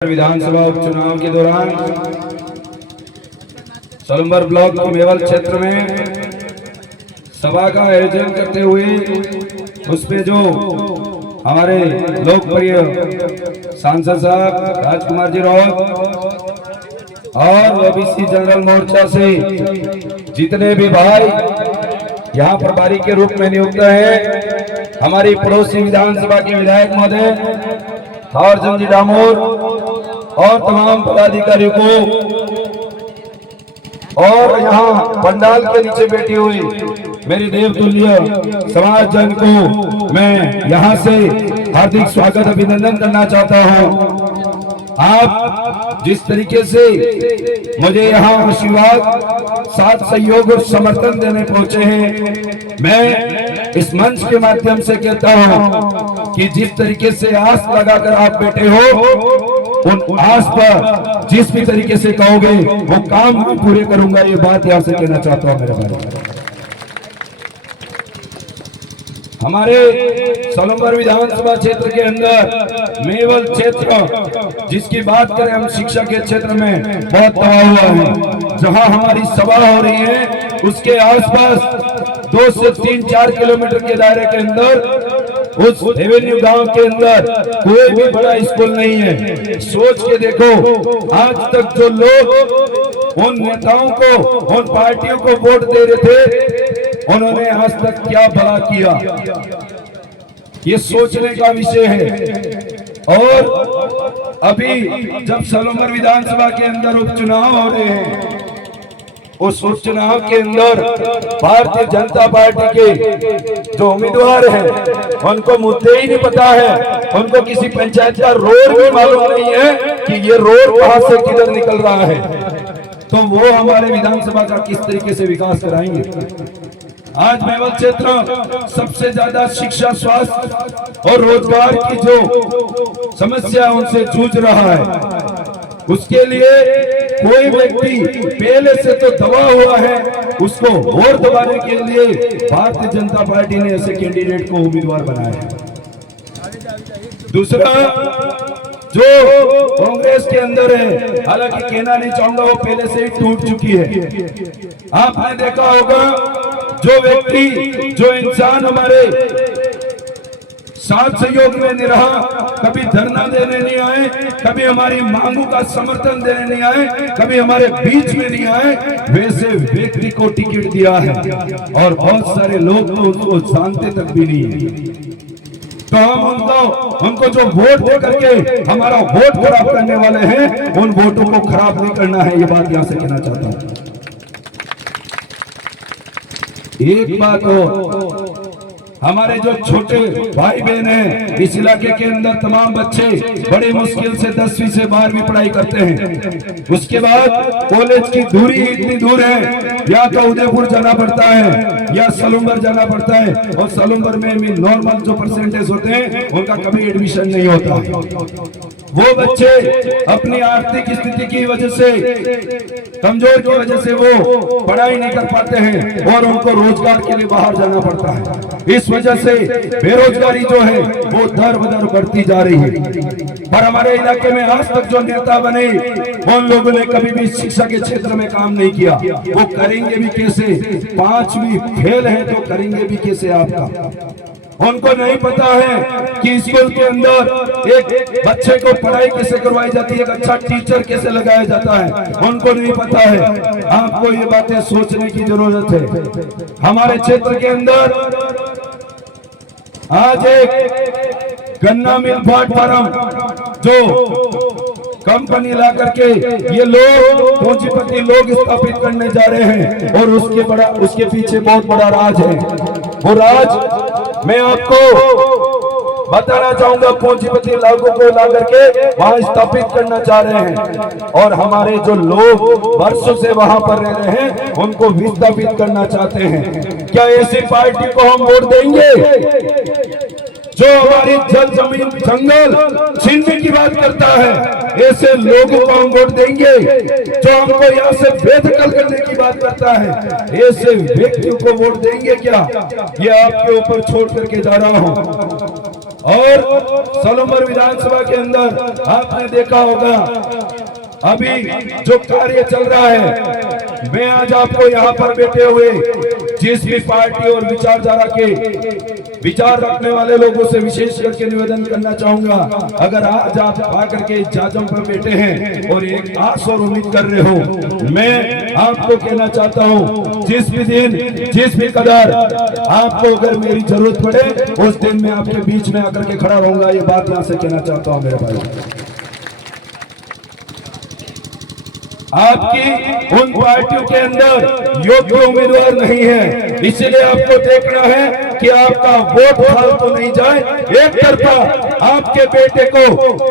विधानसभा उपचुनाव के दौरान सलम्बर ब्लॉक के मेवल क्षेत्र में सभा का आयोजन करते हुए उसमें जो हमारे लोकप्रिय सांसद साहब राजकुमार जी रावत और ओबीसी जनरल मोर्चा से जितने भी भाई यहाँ प्रभारी के रूप में नियुक्त है, हमारी पड़ोसी विधानसभा के विधायक महोदय थावरचंद जी डामोर और तमाम पदाधिकारियों को और यहाँ पंडाल के नीचे बैठी हुई मेरी देवतुल्य समाज जन को मैं यहाँ से हार्दिक स्वागत अभिनंदन करना चाहता हूँ। आप जिस तरीके से मुझे यहाँ आशीर्वाद साथ सहयोग और समर्थन देने पहुंचे हैं, मैं इस मंच के माध्यम से कहता हूं कि जिस तरीके से आस लगाकर आप बैठे हो, उन आस पर जिस भी तरीके से कहोगे वो काम मैं पूरे करूंगा, ये बात यहाँ से कहना चाहता हूं। मेरे भाई, हमारे सलम्बर विधानसभा क्षेत्र के अंदर मेवल क्षेत्र जिसकी बात करें हम, शिक्षा के क्षेत्र में बहुत दबा हुआ है। जहां हमारी सभा हो रही है उसके आसपास 2 से 3-4 किलोमीटर के दायरे के अंदर उस एवेन्यू गांव के अंदर कोई भी बड़ा स्कूल नहीं है। सोच के देखो, आज तक जो लोग उन नेताओं को, उन पार्टियों को वोट दे रहे थे, उन्होंने आज तक क्या भला किया, ये सोचने का विषय है। और अभी जब सलम्बर विधानसभा के अंदर उपचुनाव हो रहे हैं, उस उपचुनाव के अंदर भारतीय जनता पार्टी के जो उम्मीदवार हैं उनको मुद्दे ही नहीं पता है, उनको किसी पंचायत का रोड भी मालूम नहीं है कि ये रोड कहां से किधर निकल रहा है, तो वो हमारे विधानसभा का किस तरीके से विकास कराएंगे। आज मेवल क्षेत्र सबसे ज्यादा शिक्षा, स्वास्थ्य और रोजगार की जो समस्या उनसे जूझ रहा है। उसके लिए कोई व्यक्ति पहले से तो दबा हुआ है, उसको और दबाने के लिए भारतीय जनता पार्टी ने ऐसे कैंडिडेट को उम्मीदवार बनाया है। दूसरा, जो कांग्रेस के अंदर है, हालांकि कहना नहीं चाहूंगा, वो पहले से ही टूट चुकी है। आपने देखा होगा, जो व्यक्ति, जो इंसान हमारे साथ सहयोग में नहीं रहा, कभी धरना देने नहीं आए, कभी हमारी मांगों का समर्थन देने नहीं आए, कभी हमारे बीच में नहीं आए, वैसे व्यक्ति को टिकट दिया है और बहुत सारे लोग तो उसको जानते तक भी नहीं है। तो हम उनको जो वोट दे करके हमारा वोट खराब करने वाले हैं, उन वोटों को खराब नहीं करना है, ये बात यहां से कहना चाहता हूं। एक बात हो, हमारे जो छोटे भाई बहन हैं इस इलाके के अंदर, तमाम बच्चे बड़ी मुश्किल से 10वीं से 12वीं पढ़ाई करते हैं। उसके बाद कॉलेज की दूरी इतनी दूर है, या तो उदयपुर जाना पड़ता है या सलम्बर जाना पड़ता है, और सलम्बर में भी नॉर्मल जो परसेंटेज होते हैं उनका कभी एडमिशन नहीं होता। वो बच्चे अपनी आर्थिक स्थिति की वजह से, कमजोर की वजह से वो पढ़ाई नहीं कर पाते हैं और उनको रोजगार के लिए बाहर जाना पड़ता है। इस वजह से बेरोजगारी जो है वो दर बदर बढ़ती जा रही है। पर हमारे इलाके में आज तक जो नेता बने, उन लोगों ने कभी भी शिक्षा के क्षेत्र में काम नहीं किया। वो करेंगे भी कैसे? 5वीं फेल है तो करेंगे भी कैसे? आपका उनको नहीं पता है कि स्कूल के अंदर एक बच्चे को पढ़ाई कैसे करवाई जाती है, एक अच्छा टीचर कैसे लगाया जाता है, उनको नहीं पता है। आपको ये बातें सोचने की जरूरत है। हमारे क्षेत्र के अंदर आज एक गन्ना मिल प्लेटफार्म जो कंपनी ला करके ये लोग पूंजीपति लोग स्थापित करने जा रहे हैं, और उसके पीछे बहुत बड़ा राज है। वो राज मैं आपको बताना चाहूंगा, पूंजीपति लोगों को ला करके वहां स्थापित करना चाह रहे हैं, और हमारे जो लोग वर्षों से वहां पर रह रहे हैं उनको विस्थापित करना चाहते हैं। क्या ऐसी पार्टी को हम वोट देंगे जो हमारी जल, जमीन, जंगल छीनने की बात करता है? ऐसे लोगों को हम वोट देंगे जो हमको यहाँ से बेदखल करने की बात करता है? ऐसे व्यक्तियों को वोट देंगे क्या? ये आपके ऊपर छोड़ करके जा रहा हूँ। और सोलंबर विधानसभा के अंदर आपने देखा होगा अभी जो कार्य चल रहा है, मैं आज आपको यहाँ पर बैठे हुए जिस भी पार्टी और विचारधारा के विचार रखने वाले लोगों से विशेष करके निवेदन करना चाहूंगा, अगर आज आप आकर के जाजम पर बैठे हैं और एक आस और उम्मीद कर रहे हो, मैं आपको कहना चाहता हूं जिस भी दिन जिस भी कदर आपको अगर मेरी जरूरत पड़े उस दिन मैं आपके बीच में आकर के खड़ा रहूंगा। ये बात यहां से कहना चाहता हूं मेरे भाई। आपकी उन पार्टियों के अंदर योग्य उम्मीदवार नहीं है, इसलिए आपको देखना है कि आपका वोट फालतू नहीं जाए। एक तरफा आपके बेटे को,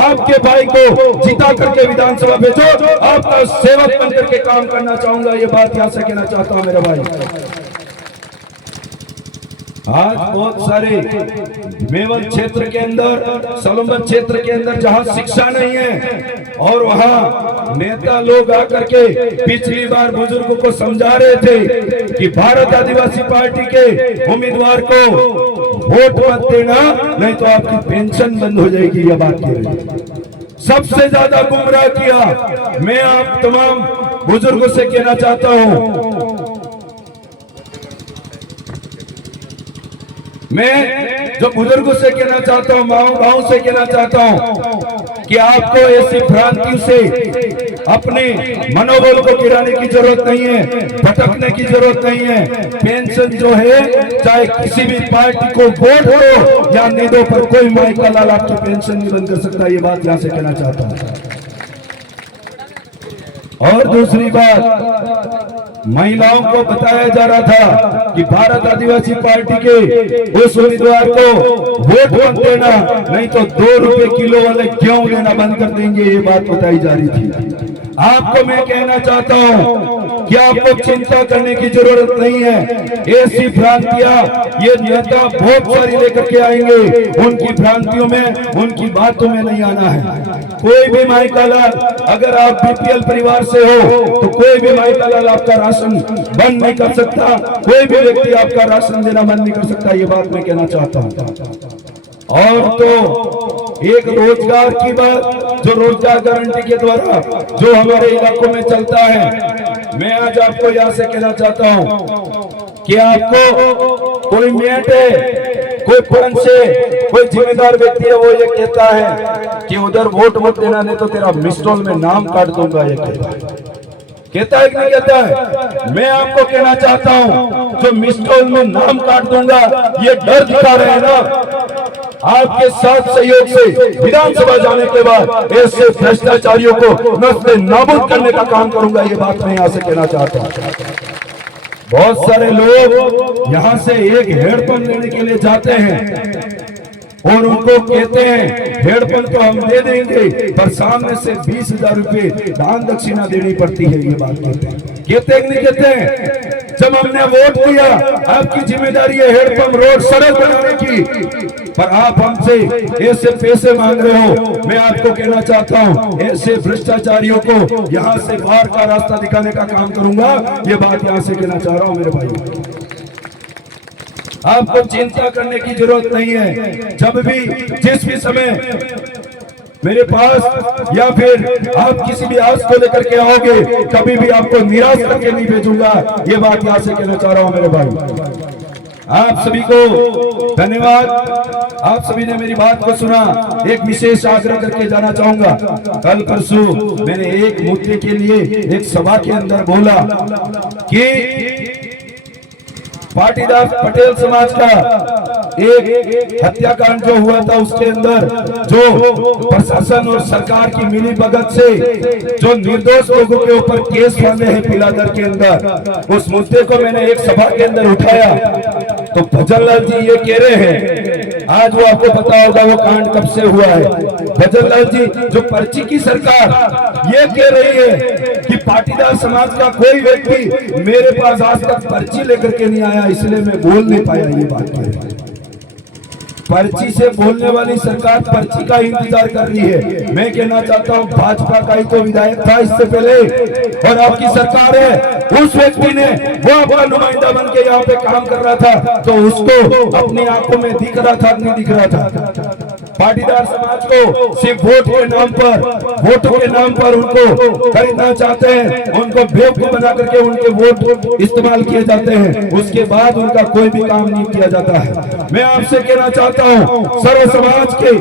आपके भाई को जिता करके विधानसभा भेजो, आपका सेवक बन करके काम करना चाहूंगा। ये बात यहां से कहना चाहता हूं मेरे भाई। आज बहुत सारे मेवल क्षेत्र के अंदर, सोलंबर क्षेत्र के अंदर जहां शिक्षा नहीं है और वहां नेता लोग आकर के पिछली बार बुजुर्गों को समझा रहे थे कि भारत आदिवासी पार्टी के उम्मीदवार को वोट मत देना, नहीं तो आपकी पेंशन बंद हो जाएगी। यह बात कह रही सबसे ज्यादा गुमराह किया। मैं आप तमाम बुजुर्गों से कहना चाहता हूं, मैं जो बुजुर्गों से कहना चाहता हूं, माओ भाव से कहना चाहता हूं कि आपको ऐसी भ्रांतियों से अपने मनोबल को गिराने की जरूरत नहीं है, भटकने की जरूरत नहीं है। पेंशन जो है, चाहे किसी भी पार्टी को वोट दो या नहीं दो, पर कोई माई का लाल आपकी पेंशन नहीं बंद कर सकता। ये बात यहां से कहना चाहता हूं। और दूसरी बात, महिलाओं को बताया जा रहा था कि भारत आदिवासी पार्टी के उस उम्मीदवार को वोट मत देना, नहीं तो 2 रुपए किलो वाले गेहूं लेना बंद कर देंगे। ये बात बताई जा रही थी। आपको मैं कहना चाहता हूं कि आपको चिंता करने की जरूरत नहीं है। ऐसी भ्रांतियां ये नेता बहुत सारी लेकर के आएंगे, उनकी भ्रांतियों में, उनकी बातों में नहीं आना है। कोई भी माई का लाल, अगर आप बीपीएल परिवार से हो तो कोई भी माई का लाल आपका राशन बंद नहीं कर सकता, कोई भी व्यक्ति आपका राशन देना बंद नहीं कर सकता। ये बात मैं कहना चाहता हूं। और तो एक रोजगार की बात, जो रोजगार गारंटी के द्वारा जो हमारे इलाकों में चलता है, मैं आज आपको यहां से कहना चाहता हूं कि आपको कोई मेट है, कोई फंड से कोई जिम्मेदार व्यक्ति है, वो ये कहता है कि उधर वोट मत देना, नहीं तो तेरा मिस्टॉल में नाम काट दूंगा। ये कहता है कि नहीं कहता है? मैं आपको कहना चाहता हूं, जो मिस्टॉल में नाम काट दूंगा, ये डर दिखा रहे हैं ना। आपके साथ सहयोग से विधानसभा जाने के बाद ऐसे भ्रष्टाचारियों को नस्ल नाबूद करने का काम करूंगा। ये बात मैं यहां से कहना चाहता हूं। बहुत सारे लोग यहां से एक हेडपंप लेने के लिए जाते हैं और उनको कहते हैं हेडपंप तो हम दे देंगे, पर सामने से 20,000 रुपए दान दक्षिणा देनी पड़ती है। ये बात कहते हैं नहीं कहते हैं? जब हमने वोट दिया, आपकी जिम्मेदारी है हेडपंप रोड सड़क बनाने की, पर आप हमसे ऐसे पैसे मांग रहे हो। मैं आपको कहना चाहता हूं, ऐसे भ्रष्टाचारियों को यहां से बाहर का रास्ता दिखाने का काम करूंगा। ये बात यहां से कहना चाह रहा हूं मेरे भाई। आपको चिंता करने की जरूरत नहीं है। जब भी जिस भी समय मेरे पास या फिर आप किसी भी आस को लेकर के आओगे, कभी भी आपको निराश करके नहीं भेजूंगा। ये बात यहां से कहना चाह रहा हूं मेरे भाई। आप सभी को धन्यवाद। आप सभी ने मेरी बात को सुना। एक विशेष आग्रह करके जाना चाहूंगा। कल परसों मैंने एक मुद्दे के लिए एक सभा के अंदर बोला कि पाटीदार पटेल समाज का एक हत्याकांड जो हुआ था, उसके अंदर जो प्रशासन और सरकार की मिली भगत से जो निर्दोष लोगों के ऊपर केस बांधे हैं पिलादर के अंदर, उस मुद्दे को मैंने एक सभा के अंदर उठाया। तो भजनलाल जी ये कह रहे हैं, आज वो आपको पता होगा वो कांड कब से हुआ है। भजनलाल जी, जो पर्ची की सरकार ये कह रही है कि पाटीदार समाज का कोई व्यक्ति मेरे पास आज तक पर्ची लेकर के नहीं आया, इसलिए मैं बोल नहीं पाया। ये बात पर्ची से बोलने वाली सरकार पर्ची का इंतजार कर रही है। मैं कहना चाहता हूं, भाजपा का ही तो विधायक था इससे पहले और आपकी सरकार है, उस व्यक्ति ने वो अपना नुमाइंदा बन के यहाँ पे काम कर रहा था, तो उसको अपनी आंखों में दिख रहा था नहीं दिख रहा था। पाटीदार समाज को सिर्फ वोटों के नाम पर उनको खरीदना चाहते हैं, उनको बेवकूफ बना करके उनके वोट इस्तेमाल किए जाते हैं, उसके बाद उनका कोई भी काम नहीं किया जाता है। मैं आपसे कहना चाहता हूँ, सर्व समाज के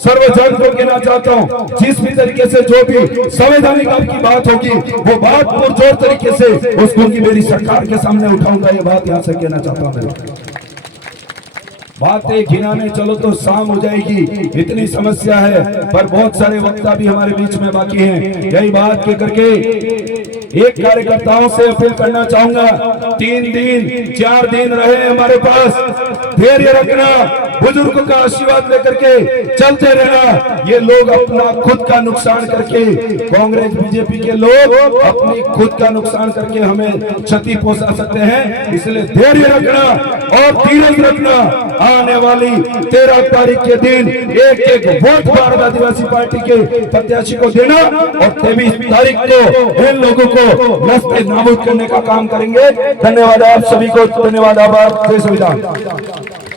सर्वजन को कहना चाहता हूँ, जिस भी तरीके से जो भी संवैधानिक आपकी बात होगी वो बात पुरजोर तरीके से उसको मेरी सरकार के सामने उठाऊंगा। ये बात यहाँ से कहना चाहता हूँ। बातें गिनाने चलो तो शाम हो जाएगी, इतनी समस्या है, पर बहुत सारे वक्ता भी हमारे बीच में बाकी हैं। यही बात के करके एक कार्यकर्ताओं से अपील करना चाहूंगा, 3 दिन 4 दिन रहे हमारे पास, धैर्य रखना, बुजुर्गों का आशीर्वाद लेकर के चलते रहना। ये लोग अपना खुद का नुकसान करके, कांग्रेस बीजेपी के लोग अपनी खुद का नुकसान करके हमें क्षति पहुंचा सकते हैं, इसलिए धैर्य रखना और धीरज रखना। आने वाली 13 तारीख के दिन एक वोट भारत आदिवासी पार्टी के प्रत्याशी को देना और 23 तारीख को इन लोगों को नस्ते नाबूद करने का काम करेंगे। धन्यवाद आप सभी को, धन्यवाद। आभार। जय संविधान।